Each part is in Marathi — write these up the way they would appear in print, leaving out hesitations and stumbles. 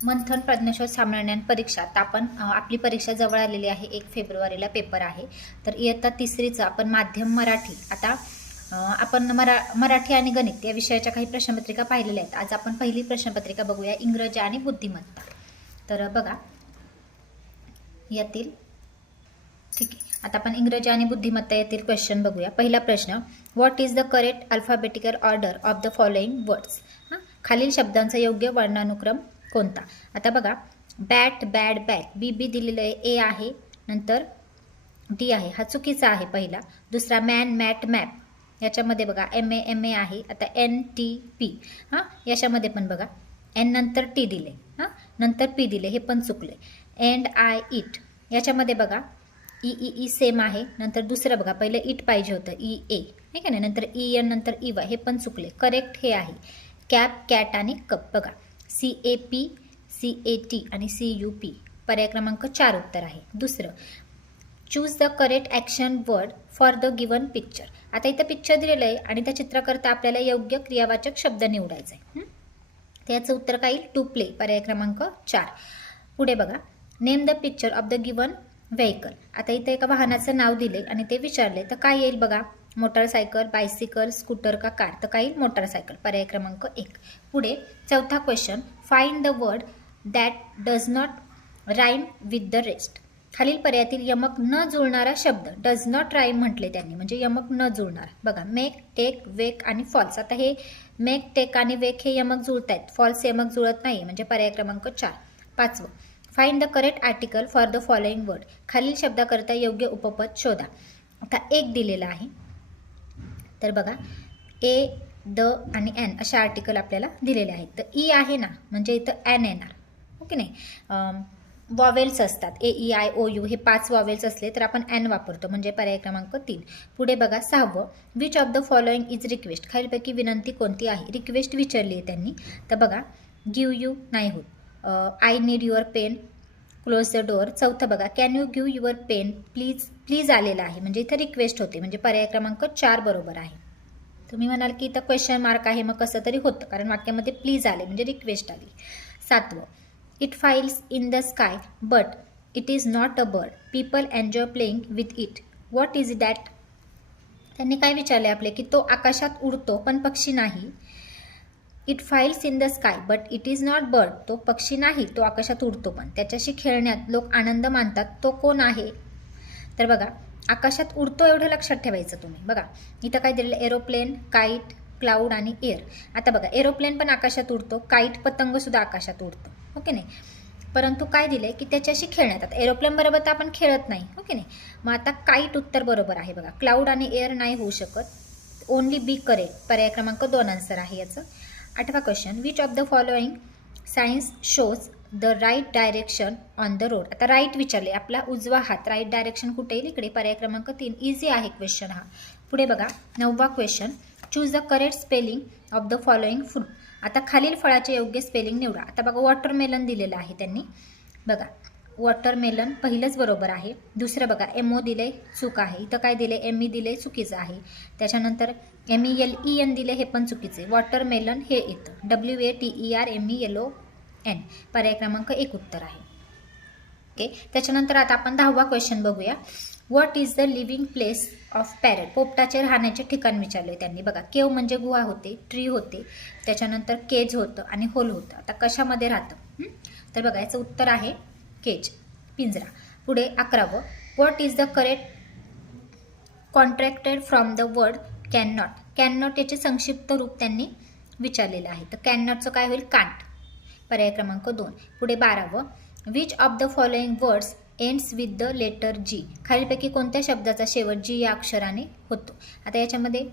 मंथन प्रज्ञाशोध सामान्य परीक्षा तर आपण आपली परीक्षा जवळ आलेली आहे. 1 फेब्रुवारीला पेपर आहे. तर इयत्ता तिसरीचं आपण माध्यम मराठी आता आपण मराठी आणि गणित या विषयाच्या काही प्रश्नपत्रिका पाहिलेल्या आहेत. आज आपण पहिली प्रश्नपत्रिका बघूया, इंग्रजी आणि बुद्धिमत्ता. तर बघा यातील ठीक आहे. आता आपण इंग्रजी आणि बुद्धिमत्ता यातील क्वेश्चन बघूया. पहिला प्रश्न, what is the correct alphabetical order of the following words. खालील शब्दांचा योग्य वर्णानुक्रम कोणता. आता बघा, बॅट, बॅड, बॅग, बी बी दिलेलं आहे, ए आहे, नंतर डी आहे, हा चुकीचा आहे पहिला. दुसरा मॅन, मॅट, मॅप, याच्यामध्ये बघा एम ए आहे. आता एन टी पी, याच्यामध्ये पण बघा एन नंतर टी दिले, नंतर पी दिले, हे पण चुकले. एंड आय इट, याच्यामध्ये बघा ई ई ई सेम आहे. नंतर दुसरं बघा, पहिलं इट पाहिजे होतं, ई ए, आहे का नाही, नंतर ई एन, नंतर ई वाय, हे पण चुकले. करेक्ट हे आहे कॅप, कॅट आणि कप. बघा C A P, C A T आणि सी यू पी, पर्याय क्रमांक 4 उत्तर आहे. दुसरं, choose the correct action word for the given picture. आता इथं पिक्चर दिलेलं आहे आणि त्या चित्राकरता आपल्याला योग्य क्रियावाचक शब्द निवडायचा आहे. त्याचं उत्तर काय येईल, टू प्ले, पर्याय क्रमांक 4. पुढे बघा, name the picture of the given vehicle. आता इथं एका वाहनाचं नाव दिले आणि ते विचारले तर काय येईल बघा, मोटरसायकल, बायसिकल, स्कूटर का कार. तर काय येईल, मोटरसायकल, पर्याय क्रमांक 1. पुढे चौथा question, find the word that does not rhyme with the rest. खालील पर्यायातील यमक न जुळणारा शब्द. डज नॉट राईम म्हटले त्यांनी, म्हणजे यमक न जुळणार. बघा मेक, टेक, वेक आणि फॉल्स. आता हे मेक, टेक आणि वेक हे यमक जुळत आहेत, फॉल्स यमक जुळत नाही, म्हणजे पर्याय क्रमांक 4. 5वं, find the correct article for the following word. खालील शब्दाकरता योग्य उपपद शोधा. आता एक दिलेला आहे, तर बघा ए, द आणि एन अशा आर्टिकल आपल्याला दिलेले आहेत. तर ई आहे ना, म्हणजे इथं एन येणार, ओके नाही. वॉवेल्स असतात, ए ई आय ओ यू, हे 5 वॉवेल्स असले तर आपण एन वापरतो, म्हणजे पर्याय क्रमांक 3. पुढे बघा 6वं, which of the following is request. खालीलपैकी विनंती कोणती आहे. रिक्वेस्ट विचारली आहे त्यांनी, तर बघा गिव्ह यू नाही होत. I need your pen, close the door. चौथं बघा, can you give your pen please. Please आलेला आहे, म्हणजे इथं रिक्वेस्ट होते, म्हणजे पर्याय क्रमांक 4 बरोबर आहे. तुम्ही म्हणाल की इथं क्वेश्चन मार्क आहे, मग कसं तरी होतं, कारण वाक्यामध्ये प्लीज आले म्हणजे रिक्वेस्ट आली. 7वं, it flies in the sky but it is not a bird. People enjoy playing with it. What is that. त्यांनी काय विचारले आपले की तो आकाशात उडतो पण पक्षी नाही. It flies in the sky but it is not bird, तो पक्षी नाही, तो आकाशात उडतो पण. त्याच्याशी खेळण्यात लोक आनंद मानतात, तो कोण आहे. तर बघा आकाशात उडतो एवढं लक्षात ठेवायचं तुम्ही. बघा इथं काय दिलेलं, एरोप्लेन, काईट, क्लाउड आणि एअर. आता बघा एरोप्लेन पण आकाशात उडतो, काईट पतंग सुद्धा आकाशात उडतो, ओके नाही, परंतु काय दिले की त्याच्याशी खेळण्यात. आता एरोप्लेन बरोबर तर आपण खेळत नाही, ओके नाही, मग आता काईट उत्तर बरोबर आहे. बघा क्लाउड आणि एअर नाही होऊ शकत, ओनली बी करेक्ट, पर्याय क्रमांक 2 आन्सर आहे याचं. 8वां question, which of the following signs shows the right direction on the road. आता राईट विचारले, आपला उजवा हात, राईट डायरेक्शन कुठे येईल, इकडे, पर्याय क्रमांक 3. इझी आहे क्वेश्चन हा. पुढे बघा 9वा question, choose the correct spelling of the following fruit. आता खालील फळाचे योग्य स्पेलिंग निवडा. आता बघा वॉटरमेलन दिलेलं आहे त्यांनी, बघा वॉटरमेलन पहिलंच बरोबर आहे. दुसरं बघा एमओ दिले, चूक आहे. इथं काय दिले, एम ई दिले, चुकीचं आहे. त्याच्यानंतर M E L E N दिले, हे पण चुकीचे. वॉटरमेलन हे येतं, WATER MELON, पर्याय क्रमांक 1 उत्तर आहे. ओके, त्याच्यानंतर आता आपण 10वा क्वेश्चन बघूया. What is the living place of parrot. पोपटाचे राहण्याचे ठिकाण विचारले त्यांनी. बघा केव म्हणजे गुहा होते, ट्री होते, त्याच्यानंतर केज होतं आणि होल होतं. आता कशामध्ये राहतं, तर बघा याचं उत्तर आहे केज, पिंजरा. पुढे 11वं, what is the correct contracted from the word can not. Can not याचे संक्षिप्त रूप त्यांनी विचारलेलं आहे. तर कॅन नॉटचं काय होईल, कांट, पर्याय क्रमांक 2. पुढे 12वं, which of the following words ends with the letter G. खालीलपैकी कोणत्या शब्दाचा शेवट जी या अक्षराने होतो. आता याच्यामध्ये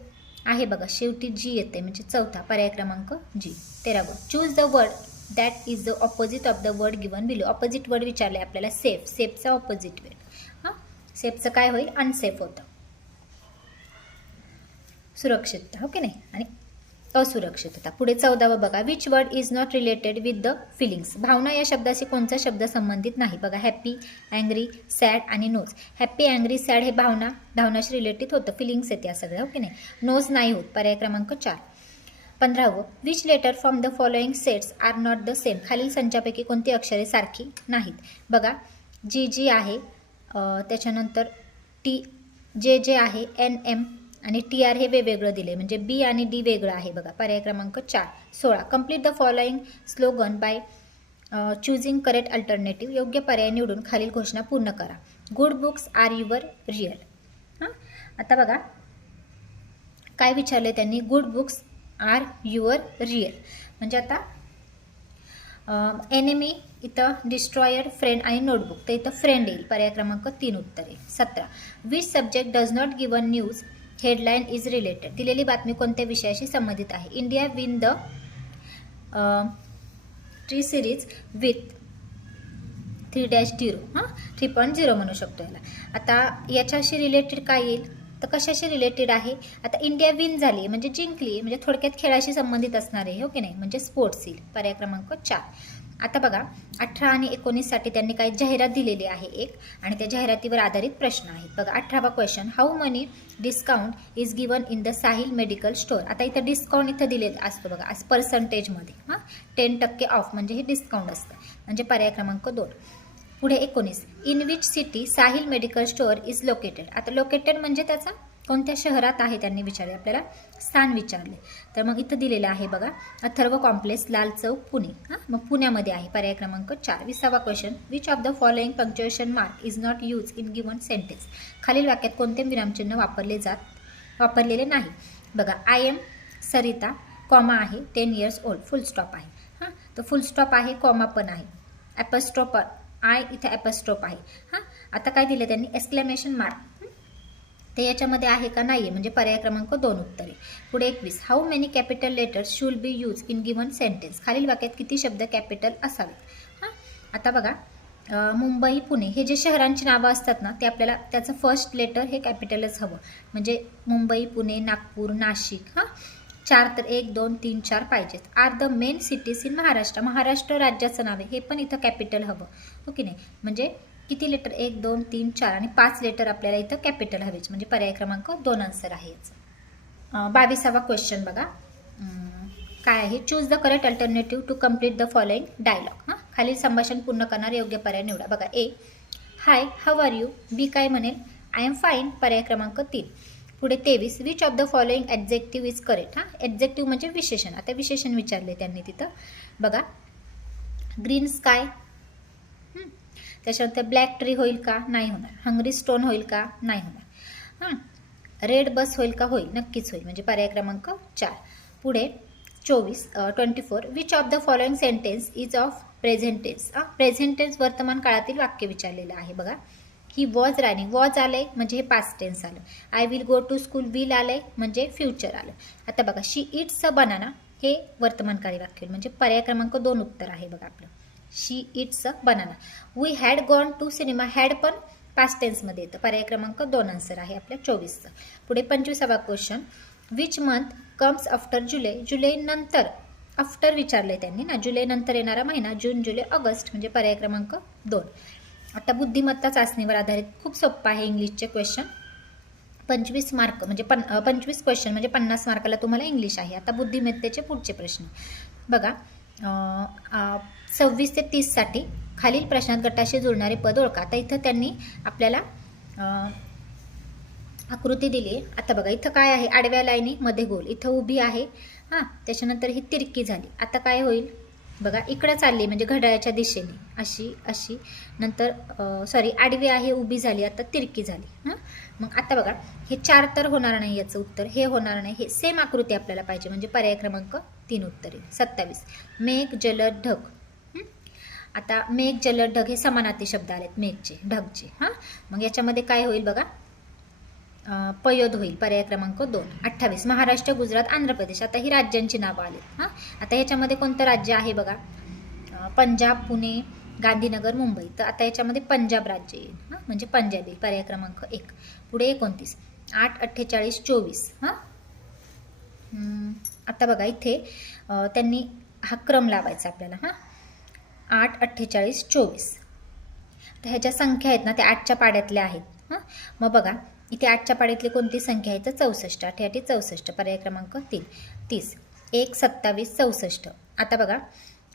आहे बघा शेवटी जी येते, म्हणजे चौथा, पर्याय क्रमांक जी. 13वं, choose the word that is the opposite of the word given below. Opposite word विचारले आपल्याला, सेफ, सेफचा ऑपोजिट वर्ड, सेफचं काय होईल, अनसेफ होतं, सुरक्षितता, ओके नाही, आणि असुरक्षितता. पुढे 14वं बघा, which word is not related with the feelings. भावना या शब्दाशी कोणता शब्द संबंधित नाही. बघा हॅपी, अँग्री, सॅड आणि नोज. हॅपी, अँग्री, सॅड हे भावनाशी रिलेटेड होतं, फिलिंग्स आहेत या सगळ्या, ओके नाही. नोज नाही होत, पर्याय क्रमांक 4. 15. Which letter from the following sets are not the same. खालील संचापैकी कोणती अक्षरे सारखी नाहीत. बघा जी आहे, त्याच्यानंतर टी जे आहे, NM आणि TR हे वेगवेगळं दिले, म्हणजे B आणि D वेगळं आहे. बघा पर्याय क्रमांक 4. 16. Complete the following slogan by choosing correct alternative. योग्य पर्याय निवडून खालील घोषणा पूर्ण करा. Good books are your real. हां, आता बघा काय विचारले त्यांनी, good books are your real. म्हणजे आता एनिमी इथं डिस्ट्रॉयर, फ्रेंड आणि नोटबुक, तर इथं फ्रेंड येईल. पर्याय क्रमांक 3 उत्तर आहे. 17. Which subject does not given news headline is related. दिलेली बातमी कोणत्या विषयाशी संबंधित आहे. India win the tree series with 3-0. हां, 3.0 म्हणू शकतो याला. आता याच्याशी रिलेटेड काय येईल, तर कशाशी रिलेटेड आहे. आता इंडिया विन झाली म्हणजे जिंकली, म्हणजे थोडक्यात खेळाशी संबंधित असणार आहे, हो की नाही, म्हणजे स्पोर्ट्स येईल. पर्याय क्रमांक 4. आता बघा 18 आणि 19साठी त्यांनी काही जाहिरात दिलेली आहे एक, आणि त्या जाहिरातीवर आधारित प्रश्न आहेत. बघा 18वा question, how money discount is given in the Sahil medical store. आता इथं डिस्काउंट इथं दिलेलं असतो बघा आज पर्सेंटेजमध्ये. हां, 10% ऑफ म्हणजे हे डिस्काउंट असतं, म्हणजे पर्याय क्रमांक 2. पुढे 19. In which city Sahil medical store is located. आता लोकेटेड म्हणजे त्याचा कोणत्या शहरात आहे त्यांनी विचारले, आपल्याला स्थान विचारले. तर मग इथं दिलेलं आहे बघा, अथर्व कॉम्प्लेक्स, लाल चौक, पुणे. हां, मग पुण्यामध्ये आहे. पर्याय क्रमांक 4. 20वा question, which of the following punctuation mark is not use in given sentence. खालील वाक्यात कोणते विरामचिन्ह वापरलेले नाही. बघा आय एम सरिता, कॉमा आहे, 10 years old, फुल स्टॉप आहे. हां, तर फुल स्टॉप आहे, कॉमा पण आहे, ॲपस्ट्रोप आय इथं ॲपस्ट्रोप आहे. हां, आता काय दिलं त्यांनी, एक्सक्लेमेशन मार्क, ते याच्यामध्ये आहे का नाही आहे, म्हणजे पर्याय क्रमांक 2 उत्तर आहे. पुढे 21. How many capital letters शुल B use in given sentence. खालील वाक्यात किती शब्द कॅपिटल असावेत. हां, आता बघा मुंबई, पुणे हे जे शहरांची नावं असतात ना, ते आपल्याला त्याचं फर्स्ट लेटर हे कॅपिटलच हवं. म्हणजे मुंबई, पुणे, नागपूर, नाशिक. हां, 4 तर 1, 2, 3, 4 पाहिजेत. Are the main cities in Maharashtra. Maharashtra राज्याचं नाव आहे, हे पण इथं कॅपिटल हवं, हो की नाही. म्हणजे किती लेटर, 1, 2, 3, 4 आणि 5 लेटर आपल्याला इथं कॅपिटल हवेच, म्हणजे पर्याय क्रमांक 2 आन्सर आहे याचं. 22वा क्वेश्चन बघा काय आहे, choose the correct alternative to complete the following dialogue. हां, खालील संभाषण पूर्ण करणारे योग्य पर्याय निवडा. बघा A, hi, how are you. B काय म्हणेल, आय एम फाईन. पर्याय क्रमांक 3. पुढे 23. Which of the following adjective is correct. हां, ॲडजेक्टिव्ह म्हणजे विशेषण. आता विशेषण विचारले त्यांनी तिथं. बघा ग्रीन स्काय, त्याच्यानंतर ब्लॅक ट्री होईल का, नाही होणार. हंग्री स्टोन होईल का, नाही होणार. हां, रेड बस होईल का, होईल, नक्कीच होईल, म्हणजे पर्याय क्रमांक 4. पुढे 24. Which of the following sentence is of present tense. Present tense वर्तमान काळातील वाक्य विचारलेलं आहे. बघा ही वॉज रनिंग, वॉज आलंय म्हणजे हे पास्ट टेन्स आलं. I will go to school, will आलंय म्हणजे फ्युचर आलं. आता बघा शी इट्स अ बनाना हे वर्तमानकाळी वाक्य, म्हणजे पर्याय क्रमांक 2 उत्तर आहे बघा आपलं. She eats a banana. We had gone to cinema, had पण पास्ट टेन्समध्ये येतं. पर्याय क्रमांक 2 आन्सर आहे आपल्या 24चं. पुढे 25वा question, which month comes after July. जुलै नंतर, आफ्टर विचारले त्यांनी ना, जुलै नंतर येणारा महिना जून, जुलै, ऑगस्ट, म्हणजे पर्याय क्रमांक 2. आता बुद्धिमत्ता चाचणीवर आधारित खूप सोपं आहे इंग्लिशचे क्वेश्चन. 25 मार्क म्हणजे 25 क्वेश्चन म्हणजे 50 मार्काला तुम्हाला इंग्लिश आहे. आता बुद्धिमत्तेचे पुढचे प्रश्न बघा. 26 ते 30साठी खालील प्रश्नात गटाशी जुळणारे पद ओळखा. आता इथं त्यांनी आपल्याला आकृती दिली आहे. आता बघा इथं काय आहे, आडव्या लाईनी मध्ये गोल, इथं उभी आहे. हां, त्याच्यानंतर ही तिरकी झाली. आता काय होईल बघा, इकडं चालली म्हणजे घड्याळाच्या दिशेने, अशी अशी, नंतर सॉरी आडवी आहे, उभी झाली, आता तिरकी झाली. हां, मग आता बघा हे 4 तर होणार नाही, याचं उत्तर हे होणार नाही. हे सेम आकृती आपल्याला पाहिजे, म्हणजे पर्याय क्रमांक 3 उत्तर आहे. 27. मेघ, जलद, ढग. आता मेघ, जलद, ढग हे समानार्थी शब्द आलेत, मेघचे, ढगचे. हां, मग याच्यामध्ये काय होईल बघा, पयोद होईल. पर्याय क्रमांक 2. 28. महाराष्ट्र, गुजरात, आंध्र प्रदेश. आता ही राज्यांची नावं आलीत. हां, आता ह्याच्यामध्ये कोणतं राज्य आहे बघा, पंजाब, पुणे, गांधीनगर, मुंबई. तर आता याच्यामध्ये पंजाब राज्य येईल. हां, म्हणजे पंजाबी. पर्याय क्रमांक 1. पुढे 29. 8, 48, 24. हां, आता बघा इथे त्यांनी हा क्रम लावायचा आपल्याला. हां, 8, 48, 24. तर ह्याच्या संख्या आहेत ना त्या 8च्या पाड्यातल्या आहेत. हां, मग बघा इथे 8च्या पाड्यातली कोणती संख्या आहे तर 64. 8 64. पर्याय क्रमांक 3. 30. 1 27 64. आता बघा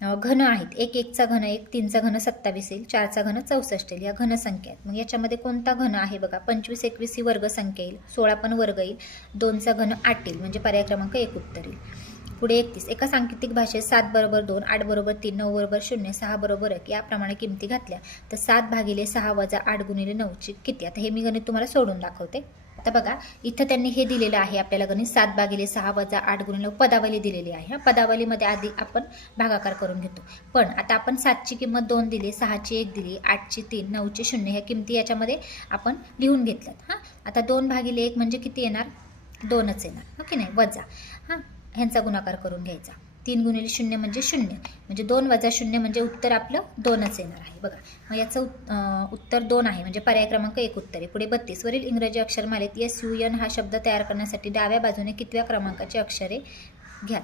घन आहेत, 1 1चा घन 1, 3चा घन 27 येईल, 4चा घन 64 येईल. या घन संख्या आहेत. मग याच्यामध्ये कोणता घन आहे बघा, 25 21 ही वर्ग संख्या येईल, 16 पण वर्ग येईल, 2चा घन 8 येईल, म्हणजे पर्याय क्रमांक 1 उत्तर येईल. पुढे 31. एका सांकेतिक भाषेत 7 बरोबर 2, 8 बरोबर 3, 9 बरोबर 0, 6 बरोबर 1 याप्रमाणे किमती घातल्या तर 7 भागिले 6 वजा 8 गुणिले 9ची किती? आता हे मी गणित तुम्हाला सोडून दाखवते. आता बघा इथं त्यांनी हे दिलेलं आहे आपल्याला गणित, 7 भागिले 6 वजा 8 गुणिले 9 पदावली दिलेली आहे. पदावलीमध्ये आधी आपण भागाकार करून घेतो. पण आता आपण 7ची किंमत 2 दिली, 6ची 1 दिली, 8ची 3, 9ची 0 ह्या किमती याच्यामध्ये आपण लिहून घेतल्यात. आता 2 भागिले 1 म्हणजे किती येणार? 2च येणार, हो की नाही, वजा ह्यांचा गुणाकार करून घ्यायचा. 3 गुणिले 0 म्हणजे 0, म्हणजे 2 वजा 0 म्हणजे उत्तर आपलं 2च येणार आहे बघा. मग याचं उत्तर 2 आहे, म्हणजे पर्याय क्रमांक 1 उत्तर आहे. पुढे 32. वरील इंग्रजी अक्षरमालेत SUN हा शब्द तयार करण्यासाठी डाव्या बाजूने कितव्या क्रमांकाची अक्षरे घ्या?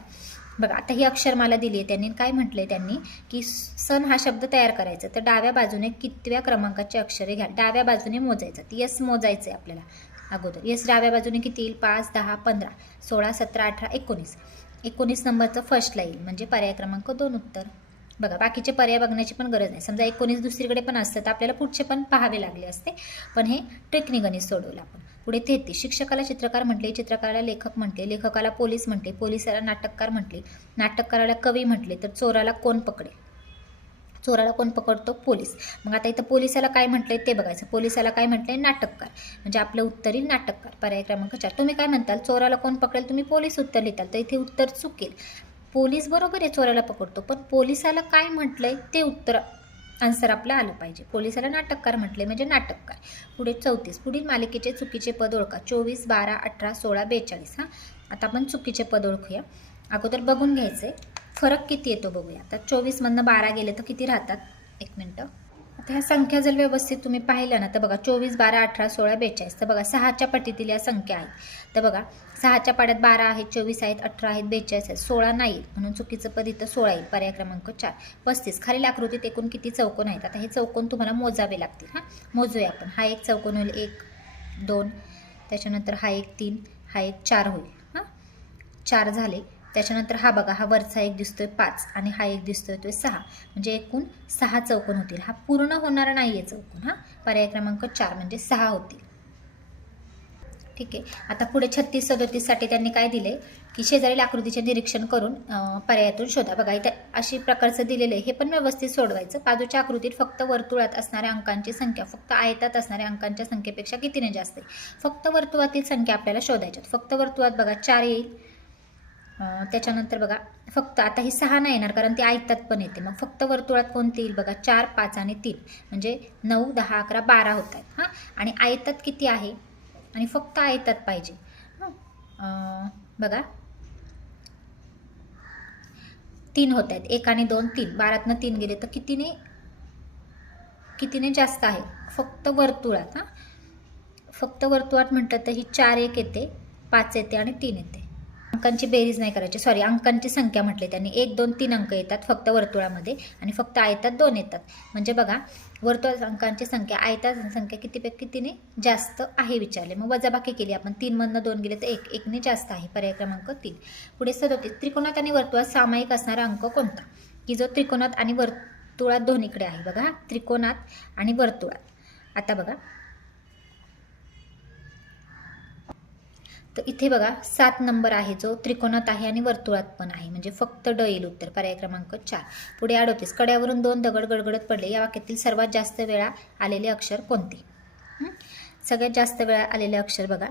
बघा आता ही अक्षरमाला दिली आहे त्यांनी. काय म्हटलंय त्यांनी की सन हा शब्द तयार करायचा तर डाव्या बाजूने कितव्या क्रमांकाची अक्षरे घ्या? डाव्या बाजूने मोजायचं. यस मोजायचं आहे आपल्याला अगोदर. यस डाव्या बाजूने किती येईल? 5 10 15 16 17 18 19. 19 नंबरचं फर्स्टला येईल, म्हणजे पर्याय क्रमांक 2 उत्तर. बघा बाकीचे पर्याय बघण्याची पण गरज नाही. समजा 19 दुसरीकडे पण असतं तर आपल्याला पुढचे पण पाहावे लागले असते, पण हे ट्रिकनी गणित सोडवलं आपण. पुढे 33. शिक्षकाला चित्रकार म्हटले, चित्रकाराला लेखक म्हटले, लेखकाला पोलीस म्हटले, पोलिसाला नाटककार म्हटले, नाटककाराला कवी म्हटले, तर चोराला कोण पकडे? चोराला कोण पकडतो? पोलीस. मग आता इथं पोलिसाला काय म्हटलंय ते बघायचं. पोलिसाला काय म्हटलंय? नाटककार, म्हणजे आपलं उत्तर येईल नाटककार, पर्याय क्रमांक 4. तुम्ही काय म्हणताल? चोराला कोण पकडेल? तुम्ही पोलीस उत्तर लिहिताल, तर इथे उत्तर चुकेल. पोलीस बरोबर आहे, चोराला पकडतो, पण पोलिसाला काय म्हटलंय ते उत्तर आन्सर आपलं आलं पाहिजे. पोलिसाला नाटककार म्हटले म्हणजे नाटककार. पुढे 34. पुढील मालिकेचे चुकीचे पद ओळखा. 24 12 18 16 42. आता आपण चुकीचे पद ओळखूया. अगोदर बघून घ्यायचंय फरक किती येतो बघूया. आता 24मधनं 12 गेले तर किती राहतात? 1 मिनटं. आता ह्या संख्या जर व्यवस्थित तुम्ही पाहिल्या ना तर बघा 24 12 18 16 42. तर बघा 6च्या पाटीतील या संख्या आहेत. तर बघा 6च्या पाड्यात 12 आहेत, 24 आहेत, 18 आहेत, 42 आहेत, 16 नाही, म्हणून चुकीचं पद इथं 16 येईल, पर्याय क्रमांक 4. 35. खालील आकृतीत एकूण किती चौकोन आहेत? आता हे चौकोन तुम्हाला मोजावे लागतील. मोजूया आपण. हा एक चौकोन होईल 1 2, त्याच्यानंतर हा एक 3, हा एक 4 होईल. 4 झाले. त्याच्यानंतर हा बघा, हा वरचा एक दिसतोय 5 आणि हा एक दिसतोय तो 6, म्हणजे एकूण 6 चौकोन होतील. हा पूर्ण होणार नाहीये चौकोन. पर्याय क्रमांक 4 म्हणजे 6 होतील. ठीक आहे. आता पुढे 36 37 साठी त्यांनी काय दिले की शेजारील आकृतीचे निरीक्षण करून पर्यायातून शोधा. बघा इथे अशी प्रकारचं दिलेलं आहे, हे पण व्यवस्थित सोडवायचं. बाजूच्या आकृतीत फक्त वर्तुळात असणाऱ्या अंकांची संख्या फक्त आयतात असणाऱ्या अंकांच्या संख्येपेक्षा कितीने जास्त आहे? फक्त वर्तुळातील संख्या आपल्याला शोधायच्यात. फक्त वर्तुळात बघा 4 येईल. त्याच्यानंतर बघा फक्त आता ही 6 नाही येणार कारण ती आयतात पण येते. मग फक्त वर्तुळात कोणती येईल बघा? 4 5 आणि 3, म्हणजे 9 10 11 12 होत आहेत. आणि आयतात किती आहे? आणि फक्त आयतात पाहिजे. बघा 3 होत आहेत. 1 आणि 2 3, 12तनं 3 गेले तर कितीने जास्त आहे? फक्त वर्तुळात. फक्त वर्तुळात म्हटलं तर ही 4 1 येते, 5 येते आणि 3 येते. अंकांची बेरीज नाही करायची, सॉरी, अंकांची संख्या म्हटले त्यांनी. 1 2 3 अंक येतात फक्त वर्तुळामध्ये आणि फक्त आयतात 2 येतात. म्हणजे बघा वर्तुळात अंकांची संख्या आयतात संख्या कितीने जास्त आहे विचारले. मग वजाबाकी केली आपण. 3 मधनं 2 गेले तर 1 1ने जास्त आहे, पर्याय क्रमांक 3. पुढे 37. त्रिकोणात आणि वर्तुळात सामायिक असणारा अंक कोणता? की जो त्रिकोणात आणि वर्तुळात दोन्हीकडे आहे. बघा त्रिकोणात आणि वर्तुळात. आता बघा तर इथे बघा 7 नंबर आहे, जो त्रिकोणात आहे आणि वर्तुळात पण आहे, म्हणजे फक्त ड येईल उत्तर, पर्याय क्रमांक 4. पुढे 38. कड्यावरून 2 दगड गडगडत पडले, या वाक्यातील सर्वात जास्त वेळा आलेले अक्षर कोणते? सगळ्यात जास्त वेळा आलेले अक्षर बघा,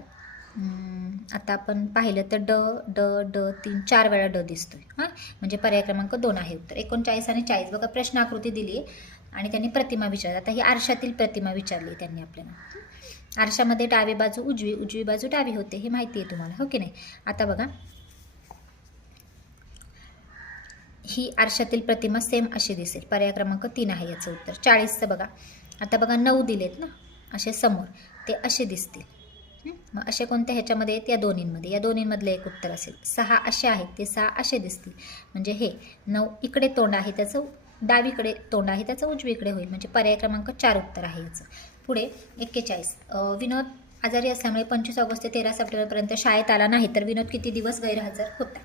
आता आपण पाहिलं तर ड ड ड 3 4 वेळा ड दिसतोय. म्हणजे पर्याय क्रमांक 2 आहे उत्तर. 39 आणि 40. बघा प्रश्न आकृती दिली आहे आणि त्यांनी प्रतिमा विचारली. आता ही आरशातील प्रतिमा विचारली त्यांनी आपल्याला. आरशामध्ये डावी बाजू उजवी, उजवी बाजू डावी होते, हे माहिती आहे तुम्हाला, हो की नाही? आता बघा ही आरशातील प्रतिमा सेम अशी दिसेल, पर्याय क्रमांक 3 आहे याचं उत्तर. 40चं बघा, आता बघा 9 दिलेत ना असे समोर, ते असे दिसतील. मग असे कोणत्या ह्याच्यामध्ये आहेत? या दोन्हींमध्ये. या दोन्हींमधलं एक उत्तर असेल. 6 असे आहेत, ते 6 असे दिसतील, म्हणजे हे 9 इकडे तोंड आहे त्याचं, डावीकडे तोंड आहे त्याचं उजवीकडे होईल, म्हणजे पर्याय क्रमांक 4 उत्तर आहे याचं. पुढे 41. विनोद आजारी असल्यामुळे 25 ऑगस्ट ते 13 सप्टेंबरपर्यंत शाळेत आला नाही, तर विनोद किती दिवस गैरहजर होता?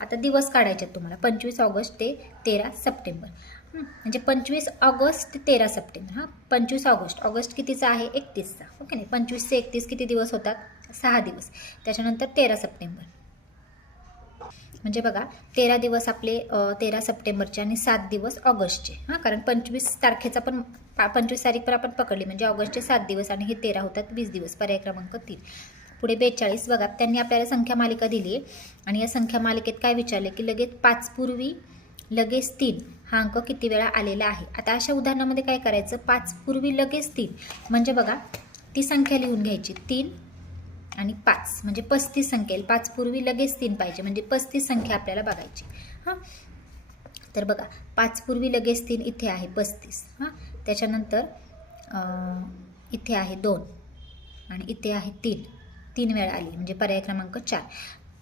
आता दिवस काढायचे आहेत तुम्हाला 25 ऑगस्ट ते 13 सप्टेंबर. म्हणजे 25 ऑगस्ट ते 13 सप्टेंबर. 25 ऑगस्ट कितीचा आहे? 31चा. ओके नाही, 25 ते 31 किती दिवस होतात? 6 दिवस. त्याच्यानंतर 13 सप्टेंबर. म्हणजे बघा 13 दिवस आपले 13 सप्टेंबरचे आणि 7 दिवस ऑगस्टचे. कारण 25 तारखेचा पण 25 तारीख पण आपण पकडली म्हणजे ऑगस्टचे 7 दिवस आणि हे 13 होतात 20 दिवस. पर्याय क्रमांक 3. पुढे 42 बघा, त्यांनी आपल्याला संख्या मालिका दिली आहे आणि या संख्या मालिकेत काय विचारले की लगेच 5 पूर्वी लगेच 3 हा अंक किती वेळा आलेला आहे. आता अशा उदाहरणामध्ये काय करायचं? 5 पूर्वी लगेच 3 म्हणजे बघा ती संख्या लिहून घ्यायची 3 आणि 5 म्हणजे 35 संख्या येईल. 5 पूर्वी लगेच 3 पाहिजे म्हणजे 35 संख्या आपल्याला बघायची. तर बघा 5 पूर्वी लगेच 3 इथे आहे 35. त्याच्यानंतर इथे आहे 2 आणि इथे आहे 3 वेळा आली म्हणजे पर्याय क्रमांक 4.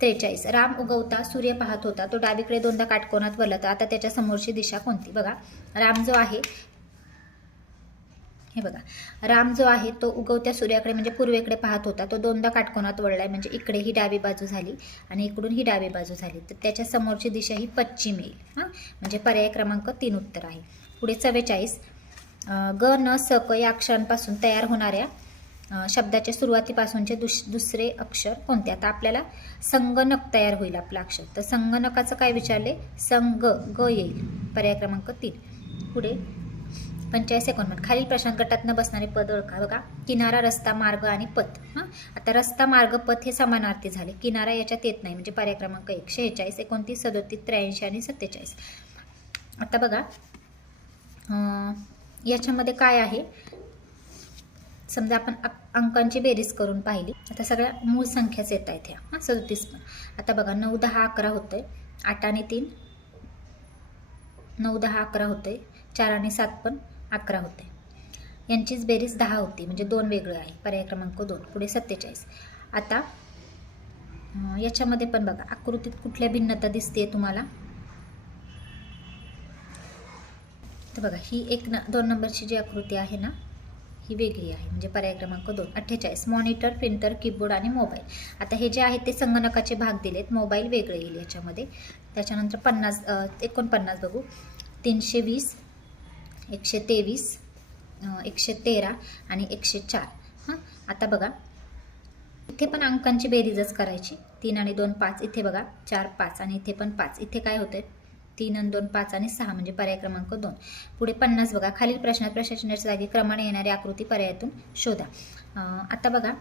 43 राम उगवता सूर्य पाहत होता, तो डावीकडे दोनदा काटकोनात वळला, आता त्याच्या समोरची दिशा कोणती? बघा राम जो आहे, हे बघा राम जो आहे तो उगवत्या सूर्याकडे म्हणजे पूर्वेकडे पाहत होता, तो दोनदा काटकोनात वळलाय म्हणजे इकडे ही डावी बाजू झाली आणि इकडून ही डावी बाजू झाली, तर त्याच्या समोरची दिशा ही पश्चिम येईल. म्हणजे पर्याय क्रमांक 3 उत्तर आहे. पुढे 44 ग न स क या अक्षरांपासून तयार होणाऱ्या शब्दाच्या सुरुवातीपासूनचे दुसरे अक्षर कोणते? आता आपल्याला संगणक तयार होईल आपलं अक्षर, तर संगणकाचं काय विचारले? संग ग येईल. पर्याय क्रमांक 3. पुढे 45 खालील प्रश्नात गटातनं बसणारे पद ओळखा. बघा किनारा, रस्ता, मार्ग आणि पथ. आता रस्ता, मार्ग, पथ हे समानार्थी झाले. किनारा याच्यात येत नाही म्हणजे पर्याय क्रमांक 1. 46 29 37 83 आणि 47. आता बघा याच्यामध्ये काय आहे? समजा आपण अंकांची बेरीज करून पाहिली, आता सगळ्या मूळ संख्याच येत आहेत ह्या 37 पण. आता बघा 9 10 11 होतंय, 8 आणि 3 9 10 11 होतंय, 4 आणि 7 पण 11 होते. यांचीच बेरीज 10 होती म्हणजे 2 वेगळं आहे. पर्याय क्रमांक 2. पुढे 47. आता याच्यामध्ये पण बघा आकृतीत कुठल्या भिन्नता दिसते तुम्हाला? तर बघा ही 2 नंबरची जी आकृती आहे ना ही वेगळी आहे म्हणजे पर्याय क्रमांक 2. 48 मॉनिटर, प्रिंटर, कीबोर्ड आणि मोबाईल. आता हे जे आहे ते संगणकाचे भाग दिलेत, मोबाईल वेगळे येईल याच्यामध्ये. त्याच्यानंतर 49 बघू. 320 123 113 आणि 104. आता बघा इथे पण अंकांची बेरीजच करायची. 3 आणि 2 5, इथे बघा 4 5 आणि इथे पण 5. इथे काय होतंय? 3 आणि 2 5 आणि 6 म्हणजे पर्याय क्रमांक 2. पुढे 50 बघा खालील प्रश्नात प्रश्नचिन्हाच्या जागी क्रमाने येणारी आकृती पर्यायातून शोधा. आता बघा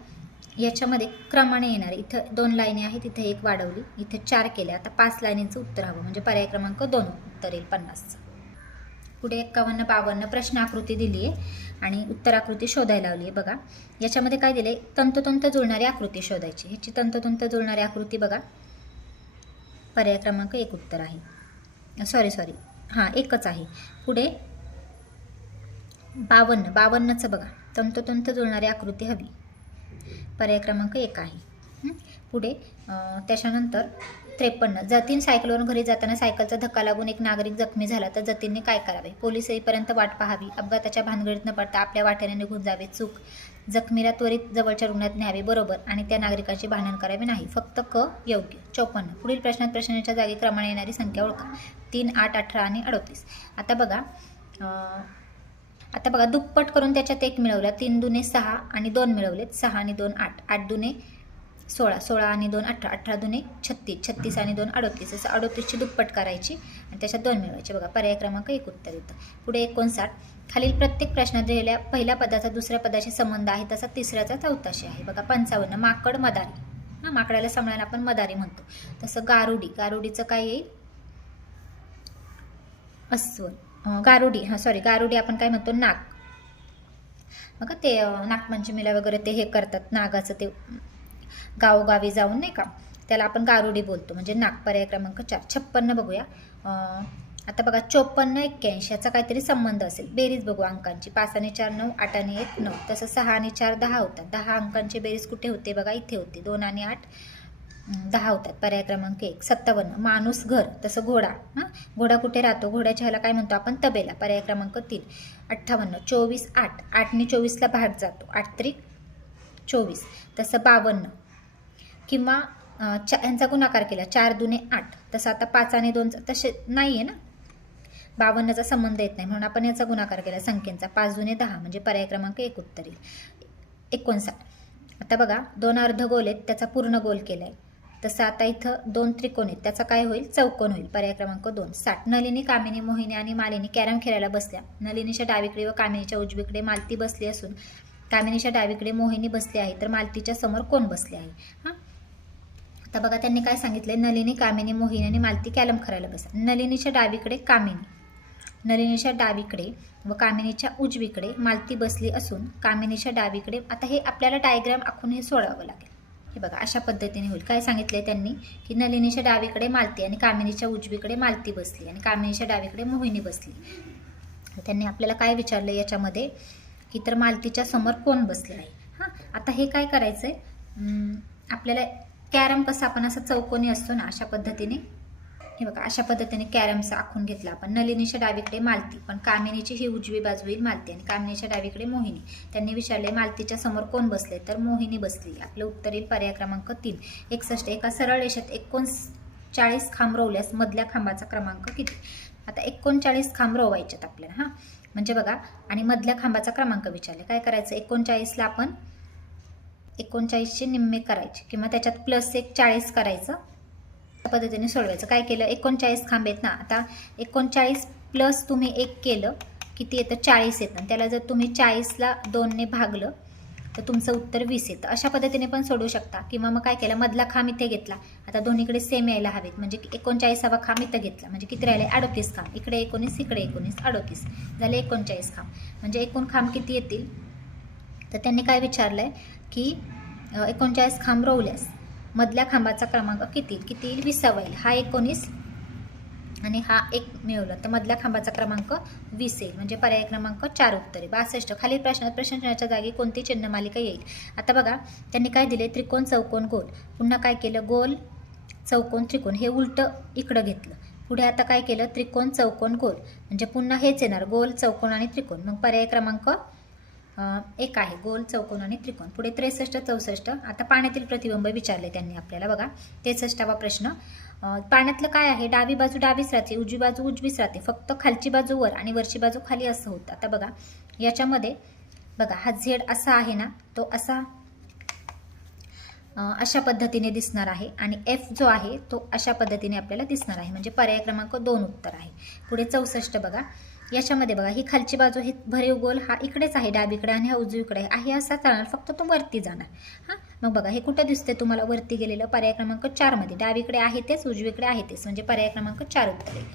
याच्यामध्ये क्रमाने येणारे इथं 2 लाईनी आहेत, इथे 1 वाढवली, इथे 4 केल्या, आता 5 लाईनींचं उत्तर हवं म्हणजे पर्याय क्रमांक 2 उत्तर येईल 50चं. पुढे 51 52 प्रश्न आकृती दिली आहे आणि उत्तर आकृती शोधायला लावली आहे. बघा याच्यामध्ये काय दिले? तंतोतंत जुळणारी आकृती शोधायची. ह्याची तंतोतंत जुळणारी आकृती बघा पर्याय क्रमांक 1 उत्तर आहे. सॉरी एकच आहे. पुढे 52चं बघा तंतोतंत जुळणारी आकृती हवी, पर्याय क्रमांक 1 आहे. पुढे त्याच्यानंतर 53 जतीन सायकलवरून घरी जाताना सायकलचा धक्का लागून एक नागरिक जखमी झाला तर जतीनने काय करावे? पोलीस येईपर्यंत वाट पाहावी, अपघाताच्या भानगडीत न पडता आपल्या वाटेने निघून जावे, चूक, जखमीला त्वरित जवळच्या रुग्णात न्यावे, बरोबर, आणि त्या नागरिकाचे भांडण करावे नाही, फक्त क योग्य. 54 पुढील प्रश्नात प्रश्नाच्या जागी क्रमाने येणारी संख्या ओळखा. 3 8 18 आणि 38. आता बघा दुप्पट करून त्याच्यात 1 मिळवला. 3 दुने 6 आणि 2 मिळवलेत. 6 आणि 2 8, 8 दुने 16, 16 आणि 2 18, 18 दुने 36, 36 आणि 2 38. असं 38ची दुप्पट करायची आणि त्याच्यात 2 मिळवायचे. बघा पर्याय क्रमांक 1 उत्तर येतं. पुढे 59 खालील प्रत्येक प्रश्नात दिलेल्या पहिल्या पदाचा दुसऱ्या पदाशी संबंध आहे तसा तिसऱ्याचा चौथाशी आहे. बघा 55 माकड मदारी. माकडाला सांभाळायला आपण मदारी म्हणतो. तसं गारुडी, गारुडीचं काय येईल? अस्वल. गारुडी आपण काय म्हणतो? नाग. बघा ते नागपंचमीला वगैरे ते हे करतात नागाचं, ते गावोगावी जाऊन नाही का, त्याला आपण गारुडी बोलतो म्हणजे नाग. पर्याय क्रमांक 4. 56 बघूया. आता बघा 54 81 याचा काहीतरी संबंध असेल. बेरीज बघू अंकांची. 5 आणि 4 9, 8 आणि 1 9. तसं 6 आणि 4 10 होतात. 10 अंकांची बेरीज कुठे होते? बघा इथे होते. 2 आणि 8 10 होतात. पर्याय क्रमांक 1. 57 माणूस घर, तसं घोडा. घोडा कुठे राहतो? घोड्याच्या ह्याला काय म्हणतो आपण? तबेला. पर्याय क्रमांक 3. 58 24 8, 8ने 24ला भाग जातो. 8 त्रिक 24. तसं 52 किंवा यांचा गुणाकार केला 4 दुने 8, तसं आता 5 आणि 2 तसे नाही आहे ना, 52चा संबंध येत नाही, म्हणून आपण याचा गुणाकार केला संख्येचा 5 दुने 10, म्हणजे पर्याय क्रमांक 1 उत्तर येईल 59. आता बघा 2 अर्धगोल आहेत, त्याचा पूर्ण गोल केला आहे. तसं आता इथं 2 त्रिकोण आहेत, त्याचा काय होईल, चौकोन होईल, पर्याय क्रमांक 2. 60. नलिनी, कामिनी, मोहिनी आणि मालिनी कॅरम खेळायला बसल्या. नलिनीच्या डावीकडे व कामिनीच्या उजवीकडे मालती बसली असून कामिनीच्या डावीकडे मोहिनी बसली आहे, तर मालतीच्या समोर कोण बसले आहे? हां, आता बघा त्यांनी काय सांगितलंय, नलिनी, कामिनी, मोहिनी आणि मालती कॅरम खेळायला बसल्या. नलिनीच्या डावीकडे कामिनी, नलिनीच्या डावीकडे व कामिनीच्या उजवीकडे मालती बसली असून कामिनीच्या डावीकडे, आता हे आपल्याला डायग्राम आखून हे सोडावं लागेल. हे बघा अशा पद्धतीने होईल. काय सांगितले त्यांनी की नलिनीच्या डावीकडे मालती आणि कामिनीच्या उजवीकडे मालती बसली आणि कामिनीच्या डावीकडे मोहिनी बसली. त्यांनी आपल्याला काय विचारलं याच्यामध्ये की तर मालतीच्या समोर कोण बसले आहे. हां, आता हे काय करायचं आहे, आपल्याला कॅरम कसं आपण असं चौकोनी असतो ना, अशा पद्धतीने हे बघा अशा पद्धतीने कॅरमचा आखून घेतला आपण. नलिनीच्या डावीकडे मालती, पण कामिनीची ही उजवी बाजू येईल मालती आणि कामिनीच्या डावीकडे मोहिनी. त्यांनी विचारले मालतीच्या समोर कोण बसले, तर मोहिनी बसली. आपलं उत्तर येईल पर्याय क्रमांक 3. 61. एका सरळ रेषेत 39 खांब रोवल्यास मधल्या खांबाचा क्रमांक किती? आता 39 खांब रोवायच्यात आपल्याला. हां, म्हणजे बघा आणि मधल्या खांबाचा क्रमांक विचारले. काय करायचं, 39ला आपण 39चे निम्मे करायचे किंवा त्याच्यात प्लस 1 40 करायचं, पद्धतीने सोडवायचं. काय केलं, 39 खांब आहेत ना, आता 39 प्लस तुम्ही 1 केलं किती येतं, 40 येतं. त्याला जर तुम्ही 40ला 2ने भागलं तर तुमचं उत्तर 20 येतं. अशा पद्धतीने पण सोडू शकता. किंवा मग काय केलं, मधला खांब इथे घेतला, आता दोन्हीकडे सेम यायला हवेत, म्हणजे 39वा खांब इथं घेतला, म्हणजे किती राहिले 38 खांब. इकडे 19, इकडे 19, 38 झाले 39 खांब. म्हणजे एकूण खांब किती येतील, तर त्यांनी काय विचारलंय की 39 खांब रोवल्यास मधल्या खांबाचा क्रमांक किती येईल, 20वा येईल. हा 19 आणि हा 1 मिळवला तर मधल्या खांबाचा क्रमांक 20 येईल, म्हणजे पर्याय क्रमांक 4 उत्तर आहे. 62. खालील प्रश्नाच्या जागी कोणती चिन्हमालिका येईल? आता बघा त्यांनी काय दिले, त्रिकोण, चौकोन, गोल. पुन्हा काय केलं, गोल, चौकोन, त्रिकोण हे उलटं इकडं घेतलं. पुढे आता काय केलं, त्रिकोण, चौकोन, गोल, म्हणजे पुन्हा हेच येणार, गोल, चौकोन आणि त्रिकोण. मग पर्याय क्रमांक 1 आहे, गोल, चौकोन आणि त्रिकोण. पुढे 63, 64. आता पाण्यातील प्रतिबिंब विचारले त्यांनी आपल्याला. बघा 63वा प्रश्न, पाण्यातलं काय आहे, डावी बाजू डावीच राहते, उजवी बाजू उजवीच राहते, फक्त खालची बाजू वर आणि वरची बाजू खाली असं होतं. आता बघा याच्यामध्ये बघा हा झेड असा आहे ना, तो असा अशा पद्धतीने दिसणार आहे आणि एफ जो आहे तो अशा पद्धतीने आपल्याला दिसणार आहे, म्हणजे पर्याय क्रमांक 2 उत्तर आहे. पुढे 64 बघा, याच्यामध्ये बघा ही खालची बाजू ही भरीव गोल हा इकडेच आहे डावीकडे आणि हा उजवीकडे आहे, असा चालणार, फक्त तो वरती जाणार. हां, मग बघा हे कुठं दिसते तुम्हाला वरती गेलेलं, पर्याय क्रमांक 4 मध्ये. डावीकडे आहे तेच, उजवीकडे आहे तेच, म्हणजे पर्याय क्रमांक 4 उत्तर येईल.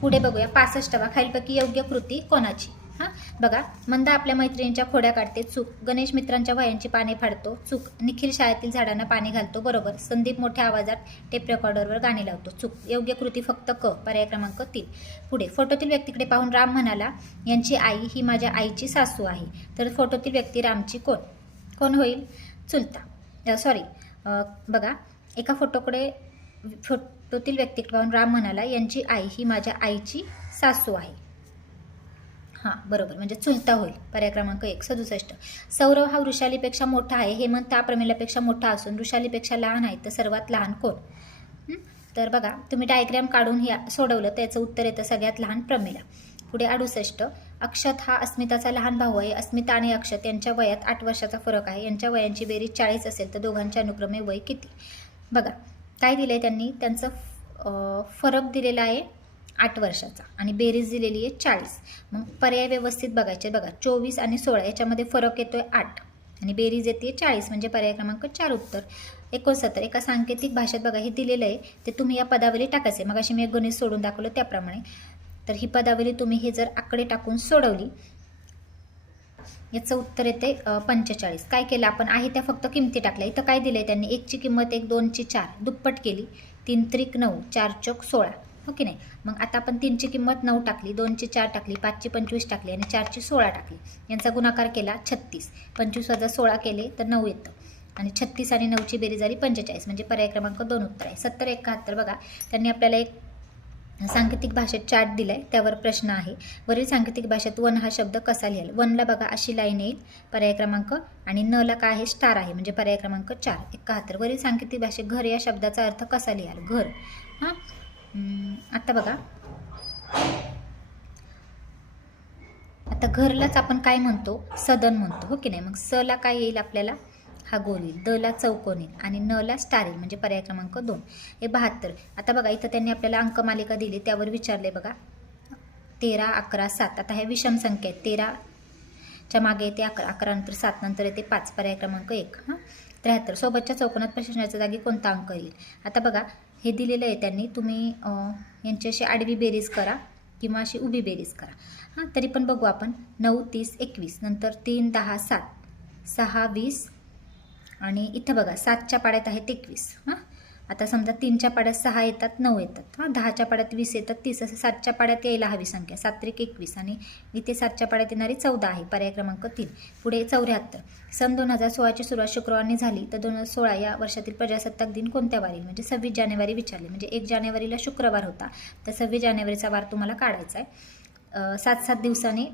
पुढे बघूया 65वा, खालीलपैकी योग्य कृती कोणाची? हां, बघा मंदा आपल्या मैत्रिणींच्या खोड्या काढते, चूक. गणेश मित्रांच्या वह्यांची पाने फाडतो, चूक. निखिल शाळेतील झाडांना पाणी घालतो, बरोबर. संदीप मोठ्या आवाजात टेप रेकॉर्डरवर गाणी लावतो, चूक. योग्य कृती फक्त क, पर्याय क्रमांक 3. पुढे फोटोतील व्यक्तीकडे पाहून राम म्हणाला, यांची आई ही माझ्या आईची सासू आहे, तर फोटोतील व्यक्ती रामची कोण होईल, चुलता. बघा एका फोटोतील व्यक्तीकडे पाहून राम म्हणाला, यांची आई ही माझ्या आईची सासू आहे. हां, बरोबर, म्हणजे चुलता होईल, पर्याय क्रमांक 1. 67. सौरव हा वृषालीपेक्षा मोठा आहे, हेमंत हा प्रमिलापेक्षा मोठा असून वृषालीपेक्षा लहान आहे, तर सर्वात लहान कोण? तर बघा तुम्ही डायग्राम काढून हे सोडवलं त्याचं उत्तर येतं सगळ्यात लहान प्रमिला. पुढे 68. अक्षत हा अस्मिताचा लहान भाऊ आहे, अस्मिता आणि अक्षत यांच्या वयात 8 वर्षाचा फरक आहे, यांच्या वयांची बेरीज 40 असेल तर दोघांच्या अनुक्रमे वय किती? बघा काय दिलंय त्यांनी, त्यांचं फरक दिलेला आहे 8 वर्षाचा आणि बेरीज दिलेली आहे 40. मग पर्याय व्यवस्थित बघायचे. बघा 24 आणि 16 याच्यामध्ये फरक येतोय 8 आणि बेरीज येते 40, म्हणजे पर्याय क्रमांक 4 उत्तर. 69. एका सांकेतिक भाषेत बघा हे दिलेलं आहे ते तुम्ही या पदावली टाकायचे. मग अशी मी एक गणित सोडून दाखवलं त्याप्रमाणे. तर ही पदावली तुम्ही हे जर आकडे टाकून सोडवली, याचं उत्तर येते 45. काय केलं आपण, आहे त्या फक्त किमती टाकल्या. इथं काय दिलंय त्यांनी, 1ची किंमत 1, 2ची 4 दुप्पट केली, 3 त्रिक 9, 4 चौक 16, हो की नाही. मग आता आपण 3ची किंमत 9 टाकली, 2ची 4 टाकली, 5ची 25 टाकली आणि 4ची 16 टाकली. यांचा गुणाकार केला 36. 25 वजा 16 केले तर 9 येतं आणि 36 आणि 9ची बेरीज झाली 45, म्हणजे पर्याय क्रमांक 2 उत्तर आहे. 70, 71 बघा त्यांनी आपल्याला एक सांकेतिक भाषेत चार्ट दिलाय, त्यावर प्रश्न आहे. वरील सांकेतिक भाषेत वन हा शब्द कसा लिहाल? वनला बघा अशी लाईन येईल, पर्याय क्रमांक, आणि नला काय आहे? स्टार आहे, म्हणजे पर्याय क्रमांक 4. 71. वरील सांकेतिक भाषेत घर या शब्दाचा अर्थ कसा लिहाल? घर. हां, आता बघा, आता घरलाच आपण काय म्हणतो? सदन म्हणतो, हो की नाही? मग सला काय येईल आपल्याला? हा गोल येईल, दला चौकोन येईल, आणि नला स्टार येईल, म्हणजे पर्याय क्रमांक 2. 72. आता बघा, इथं त्यांनी आपल्याला अंकमालिका दिली, त्यावर विचारले बघा 13, 11, 7. आता ह्या विषम संख्या आहेत, 13च्या मागे येते 11, 11 नंतर 7 नंतर येते 5, पर्याय क्रमांक 1. 73. सोबतच्या चौकोनात प्रश्नाच्या जागी कोणता अंक येईल? आता बघा, हे दिलेलं आहे त्यांनी, तुम्ही यांच्याशी आडवी बेरीज करा किंवा अशी उभी बेरीज करा. तरी पण बघू आपण. 9, 30, 21, नंतर 3, 10, 7, 6, 20, आणि इथं बघा 7च्या पाड्यात आहेत 21. आता समजा 3च्या पाड्यात 6 येतात, 9 येतात, 10च्या पाड्यात 20 येतात, 30, असं 7च्या पाड्यात यायला हवी संख्या. 7 त्रिक 21, आणि इथे 7च्या पाड्यात येणारी 14 आहे, पर्याय क्रमांक 3. पुढे 74. सन 2016ची सुरुवात शुक्रवारने झाली, तर 2016 या वर्षातील प्रजासत्ताक दिन कोणत्या वारी? म्हणजे 26 जानेवारी विचारले, म्हणजे 1 जानेवारीला शुक्रवार होता, तर 26 जानेवारीचा वार तुम्हाला काढायचा आहे. 7-7 दिवसांनी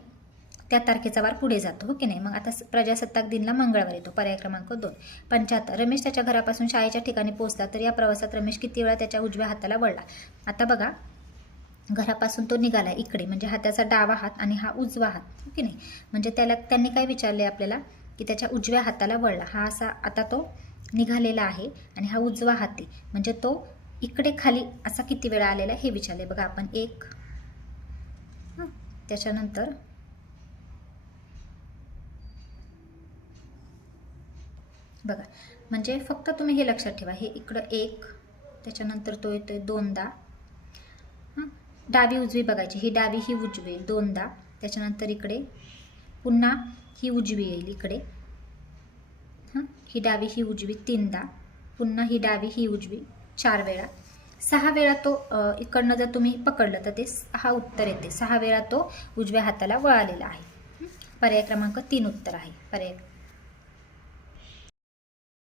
त्या तारखेचा वार पुढे जातो, हो की नाही? मग आता प्रजासत्ताक दिनला मंगळवार येतो, पर्याय क्रमांक 2. 75. रमेश त्याच्या घरापासून शाळेच्या ठिकाणी पोहोचला, तर या प्रवासात रमेश किती वेळा त्याच्या उजव्या हाताला वळला? आता बघा, घरापासून तो निघाला इकडे, म्हणजे हा त्याचा डावा हात आणि हा उजवा हात, हो की नाही? म्हणजे त्यांनी काय विचारले आपल्याला, की त्याच्या उजव्या हाताला वळला. हा असा आता तो निघालेला आहे, आणि हा उजवा हात आहे, म्हणजे तो इकडे खाली असा किती वेळा आलेला हे विचारले बघा आपण. 1, त्याच्यानंतर बघा, म्हणजे फक्त तुम्ही हे लक्षात ठेवा, हे इकडं 1, त्याच्यानंतर तो येतोय 2दा. डावी उजवी बघायची, ही डावी ही उजवी 2दा, त्याच्यानंतर इकडे पुन्हा ही उजवी येईल इकडे, ही डावी ही उजवी 3दा, पुन्हा ही डावी ही उजवी 4 वेळा. 6 वेळा तो इकडनं जर तुम्ही पकडलं तर ते 6 उत्तर येते. 6 वेळा तो उजव्या हाताला वळालेला आहे, पर्याय क्रमांक 3 उत्तर आहे. पर्याय